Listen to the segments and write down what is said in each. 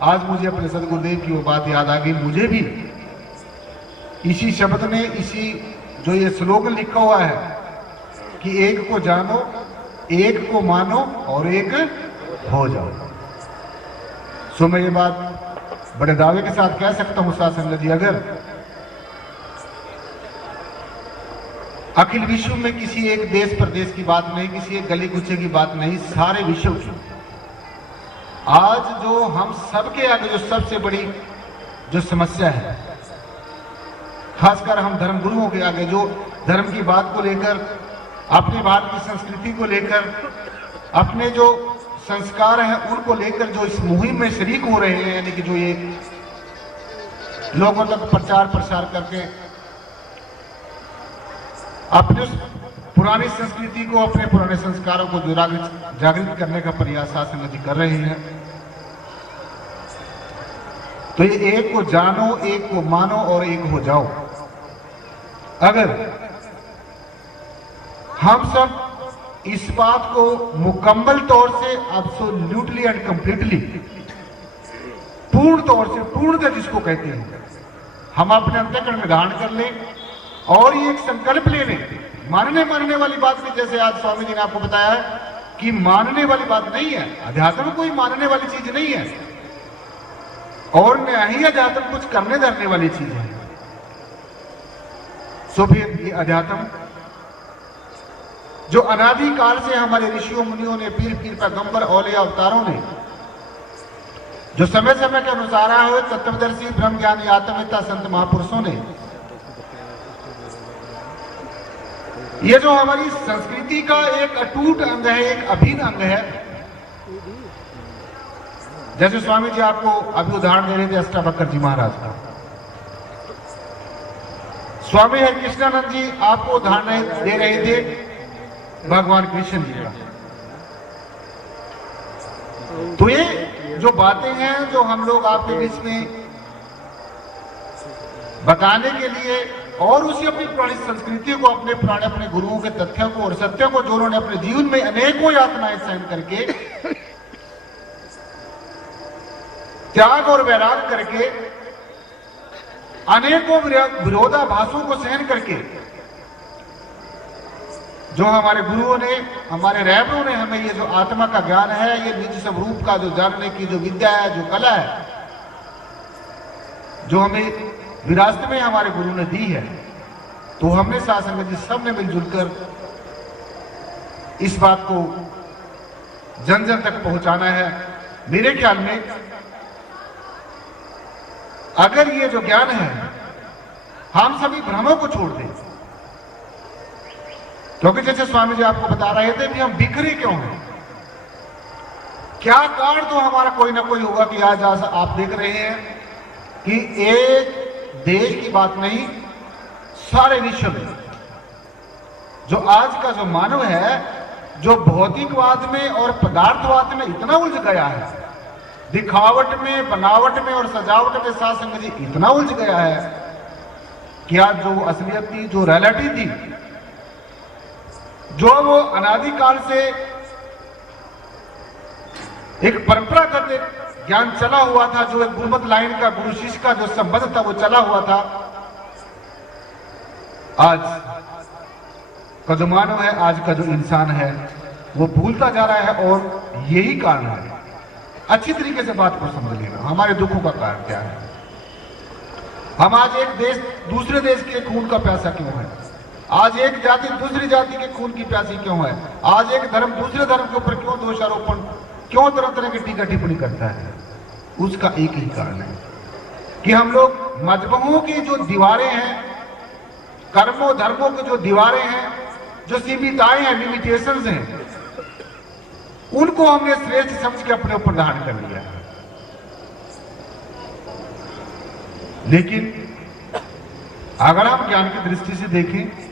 आज मुझे अपने सदगुरुदेव की वो बात याद आ गई। मुझे भी इसी शब्द में, इसी जो ये स्लोगन लिखा हुआ है कि एक को जानो, एक को मानो और एक हो जाओ। सो मैं ये बात बड़े दावे के साथ कह सकता हूं साथ संगत जी, अगर अखिल विश्व में किसी एक देश प्रदेश की बात नहीं, किसी एक गली कुचे की बात नहीं, सारे विश्व की आज जो हम सबके आगे जो सबसे बड़ी जो समस्या है, खासकर हम धर्म गुरुओं के आगे जो धर्म की बात को लेकर, अपने भारत की संस्कृति को लेकर, अपने जो संस्कार हैं उनको लेकर जो इस मुहिम में शरीक हो रहे हैं, यानी कि जो ये लोगों तक प्रचार प्रसार करके अपने पुरानी संस्कृति को, अपने पुराने संस्कारों को जागृत करने का प्रयास शासन जी कर रहे हैं। तो ये एक को जानो, एक को मानो और एक हो जाओ। अगर हम सब इस बात को मुकम्मल तौर से, एब्सोल्युटली एंड कंप्लीटली, पूर्ण तौर से, पूर्णतः जिसको कहते हैं, हम अपने अंतःकरण में धारण कर लें और ये एक संकल्प ले लें। मानने वाली बात नहीं, जैसे आज स्वामी जी ने आपको बताया है कि मानने वाली बात नहीं है, अध्यात्म कोई मानने वाली चीज नहीं है और न ही अध्यात्म कुछ करने धरने वाली चीज है। सो फिर ये अध्यात्म जो अनादि काल से हमारे ऋषियों मुनियों ने, पीर पैगंबर औलिया अवतारों ने जो समय समय के अनुसार आए हुए तत्वदर्शी ब्रह्म ज्ञानी आत्मवेता संत महापुरुषों ने, ये जो हमारी संस्कृति का एक अटूट अंग है, एक अभिन्न अंग है। जैसे स्वामी जी आपको अभी उदाहरण दे रहे थे अष्टावक्र जी महाराज का, स्वामी हरिकृष्णानंद जी आपको उदाहरण दे रहे थे भगवान कृष्ण जी का। तो ये जो बातें हैं जो हम लोग आपके बीच में बताने के लिए और उसी अपनी पुरानी संस्कृति को, अपने पुराने अपने गुरुओं के तथ्यों को और सत्यों को, जो उन्होंने अपने जीवन में अनेकों यातनाएं सहन करके, त्याग और वैराग करके, अनेकों विरोधाभासों को सहन करके, जो हमारे गुरुओं ने, हमारे रहबरों ने हमें ये जो आत्मा का ज्ञान है, ये निज स्वरूप का जो जानने की जो विद्या है, जो कला है, जो हमें विरासत में हमारे गुरु ने दी है, तो हमने साथ संगत जी सब ने मिलजुल कर इस बात को जन जन तक पहुंचाना है। मेरे ख्याल में अगर ये जो ज्ञान है हम सभी भ्रमों को छोड़ दें, क्योंकि जैसे स्वामी जी आपको बता रहे थे कि हम बिखरे क्यों हैं, क्या कारण तो हमारा कोई ना कोई होगा कि आज आप देख रहे हैं कि एक देश की बात नहीं, सारे विश्व में जो आज का जो मानव है, जो भौतिकवाद में और पदार्थवाद में इतना उलझ गया है, दिखावट में, बनावट में और सजावट में साथ संगत जी इतना उलझ गया है कि आज जो असलियत थी, जो रियलिटी थी, जो वो अनादिकाल से एक परंपरागत ज्ञान चला हुआ था, जो एक गुरुमत लाइन का, गुरु शिष्य का जो संबंध था वो चला हुआ था, आज का जो मानव है, आज का जो इंसान है, वो भूलता जा रहा है। और यही कारण है, अच्छी तरीके से बात को समझ लेना, हमारे दुखों का कारण क्या है। हम आज एक देश दूसरे देश के खून का प्यासा क्यों है, आज एक जाति दूसरी जाति के खून की प्यासी क्यों है, आज एक धर्म दूसरे धर्म के ऊपर क्यों दोषारोपण, क्यों तरह तरह की टीका टिप्पणी करता है, उसका एक ही कारण है कि हम लोग मजहबों की जो दीवारें हैं, कर्मों धर्मों की जो दीवारें हैं, जो सीमितताएं हैं, लिमिटेशंस हैं, उनको हमने श्रेष्ठ समझ के अपने ऊपर धारण कर लिया। लेकिन अगर हम ज्ञान की दृष्टि से देखें,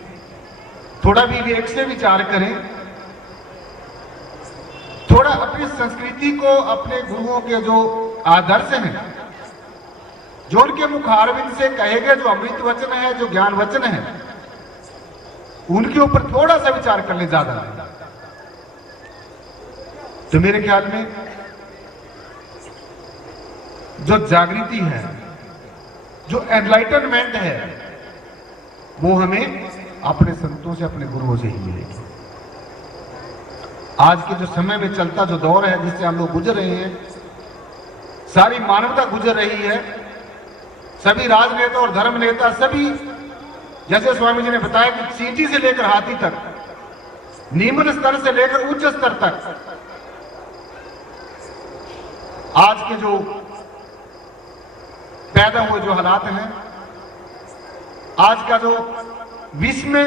थोड़ा भी विवेक से विचार करें, थोड़ा अपनी संस्कृति को, अपने गुरुओं के जो आदर्श हैं, जो उनके मुखारविंद से कहे गए जो अमृत वचन है, जो ज्ञान वचन है, उनके ऊपर थोड़ा सा विचार कर ले, ज्यादा नहीं। तो मेरे ख्याल में जो जागृति है, जो एनलाइटनमेंट है, वो हमें अपने संतों से, अपने गुरुओं से ही मिलेगी। आज के जो समय में चलता जो दौर है जिससे हम लोग गुजर रहे हैं, सारी मानवता गुजर रही है, सभी राजनेता और धर्म नेता सभी, जैसे स्वामी जी ने बताया कि चींटी से लेकर हाथी तक, निम्न स्तर से लेकर उच्च स्तर तक, आज के जो पैदा हुए जो हालात हैं, आज का जो विश्व में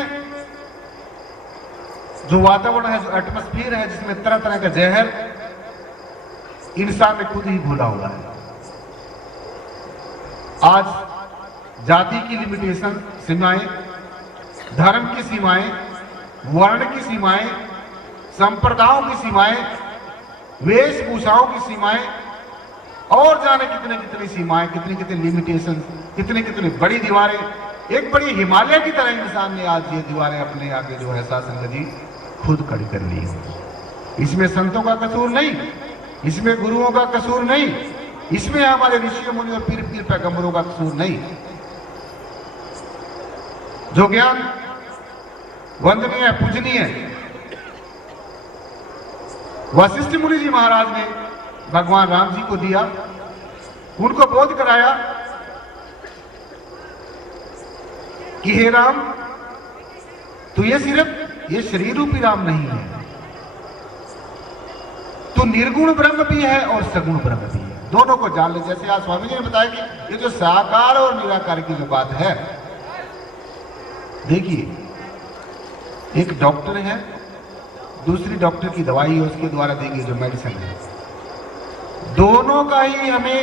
जो वातावरण है, जो एटमॉस्फेयर है, जिसमें तरह तरह का जहर इंसान ने खुद ही भूला हुआ है। आज जाति की लिमिटेशन, सीमाएं, धर्म की सीमाएं, वर्ण की सीमाएं, संप्रदायों की सीमाएं, वेशभूषाओं की सीमाएं, और जाने कितने कितनी सीमाएं, कितनी कितनी लिमिटेशन, कितनी कितनी बड़ी दीवारें, एक बड़ी हिमालय की तरह इंसान ने आज ये दीवारें अपने आगे जो है शासन गति खुद खड़ी कर ली। इसमें संतों का कसूर नहीं, इसमें गुरुओं का कसूर नहीं, इसमें हमारे ऋषि मुनि और पीर पीर पैगंबरों का कसूर नहीं। जो ज्ञान वंदनीय है, पूजनीय है, वशिष्ठ मुनि जी महाराज ने भगवान राम जी को दिया, उनको बोध कराया कि हे राम, तू ये सिर्फ ये शरीर रूपी राम नहीं है, तो निर्गुण ब्रह्म भी है और सगुण ब्रह्म भी है, दोनों को जान ले। जैसे आज स्वामी जी ने बताया कि ये जो साकार और निराकार की जो बात है, देखिए एक डॉक्टर है, दूसरी डॉक्टर की दवाई है, उसके द्वारा दी गई जो मेडिसिन है, दोनों का ही हमें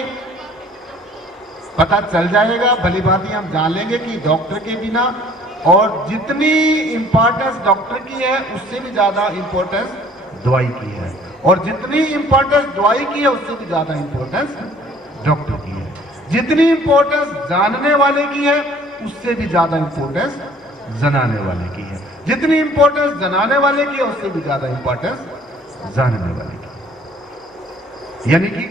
पता चल जाएगा, भली भांति हम जान लेंगे कि डॉक्टर के बिना, और जितनी इंपॉर्टेंस डॉक्टर की है उससे भी ज्यादा इंपॉर्टेंस दवाई की है, और जितनी इंपॉर्टेंस दवाई की है उससे भी ज्यादा इंपॉर्टेंस डॉक्टर की है, जितनी इंपॉर्टेंस जानने वाले की है उससे भी ज्यादा इंपॉर्टेंस जनाने वाले की है, जितनी इंपॉर्टेंस जनाने वाले की है उससे भी ज्यादा इंपॉर्टेंस जानने वाले की। यानी कि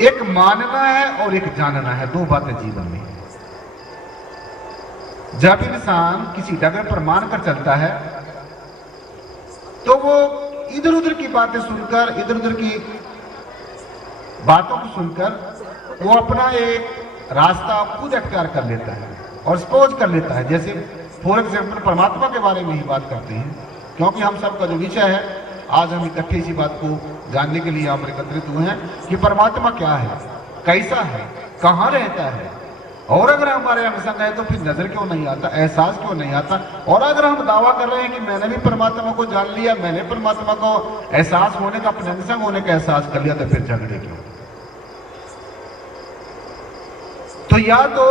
एक मानना है और एक जानना है, दो बातें जीवन में। जब इंसान किसी डगर पर मानकर चलता है तो वो इधर उधर की बातें सुनकर, इधर उधर की बातों को सुनकर वो अपना एक रास्ता खुद अख्तियार कर लेता है और सपोज कर लेता है। जैसे फॉर एग्जाम्पल परमात्मा के बारे में ही बात करते हैं, क्योंकि हम सबका जो विषय है, आज हम इकट्ठे इसी बात को जानने के लिए यहाँ पर एकत्रित हुए हैं कि परमात्मा क्या है, कैसा है, कहाँ रहता है, और अगर हमारे अंग है तो फिर नजर क्यों नहीं आता, एहसास क्यों नहीं आता, और अगर हम दावा कर रहे हैं कि मैंने भी परमात्मा को जान लिया, मैंने परमात्मा को एहसास होने का, अपने अंग होने का एहसास कर लिया, तो फिर झगड़े क्यों? तो या तो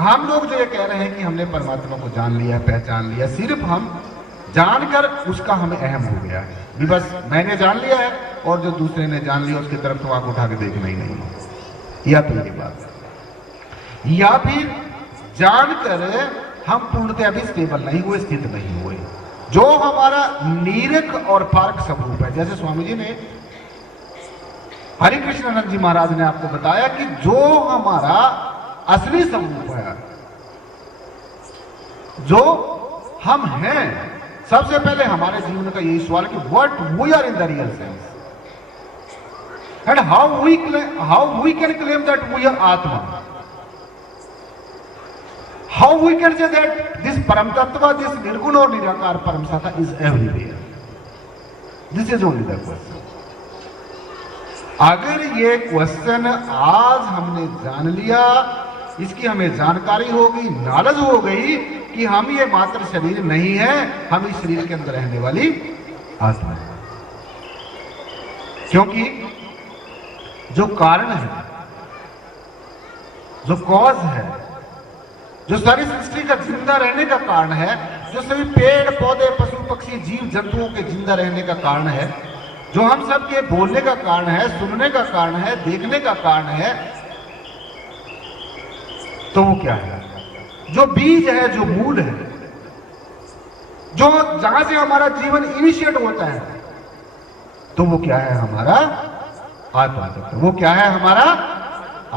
हम लोग जो ये कह रहे हैं कि हमने परमात्मा को जान लिया, पहचान लिया, सिर्फ हम जानकर उसका हमें अहम हो गया है कि बस मैंने जान लिया है और जो दूसरे ने जान लिया उसकी तरफ तो आंख उठा के देखना ही नहीं। या तो ये बात है, या फिर जानकर हम पूर्णतः भी स्टेबल नहीं हुए, स्थित नहीं हुए। जो हमारा नीरक और पारक स्वरूप है, जैसे स्वामी जी ने, हरि कृष्णानंद जी महाराज ने आपको बताया कि जो हमारा असली स्वरूप है, जो हम हैं, सबसे पहले हमारे जीवन का यही सवाल कि what we are in the real sense and how we can claim that we are atma, how we can say that this param tattva, this nirgun और nirakar param satta is everywhere. This is only the question. अगर ये क्वेश्चन आज हमने जान लिया, इसकी हमें जानकारी हो गई, नॉलेज हो गई कि हम ये मात्र शरीर नहीं है, हम इस शरीर के अंदर रहने वाली आत्मा है। क्योंकि जो कारण है, जो कॉज है, जो सारी सृष्टि का जिंदा रहने का कारण है, जो सभी पेड़ पौधे पशु पक्षी जीव जंतुओं के जिंदा रहने का कारण है, जो हम सब के बोलने का कारण है, सुनने का कारण है, देखने का कारण है, तो वो क्या है? जो बीज है, जो मूल है, जो जहां से हमारा जीवन इनिशिएट होता है, तो वो क्या है हमारा आत्म तत्व। वो क्या है हमारा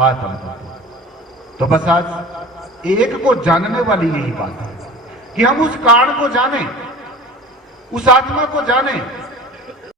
आत्म तत्व। तो बस आज एक को जानने वाली यही बात है कि हम उस कारण को जाने, उस आत्मा को जाने